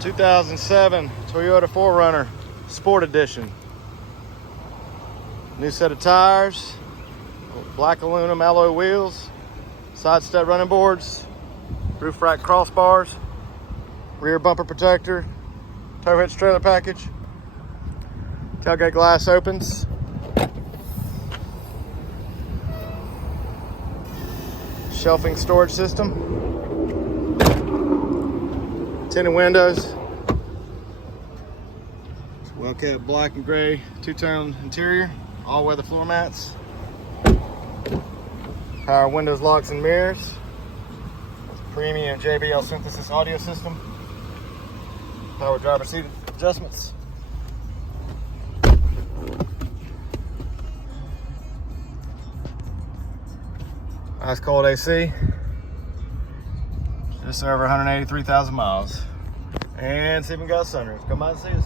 2007 Toyota 4Runner Sport Edition. New set of tires, black aluminum alloy wheels, side step running boards, roof rack crossbars, rear bumper protector, tow hitch trailer package, tailgate glass opens, shelving storage system, tinted windows, well kept black and gray two-tone interior, all weather floor mats, power windows, locks and mirrors, premium JBL synthesis audio system, power driver seat adjustments, ice cold AC, just over 183,000 miles, and it's even got a sunroof. Come by and see us.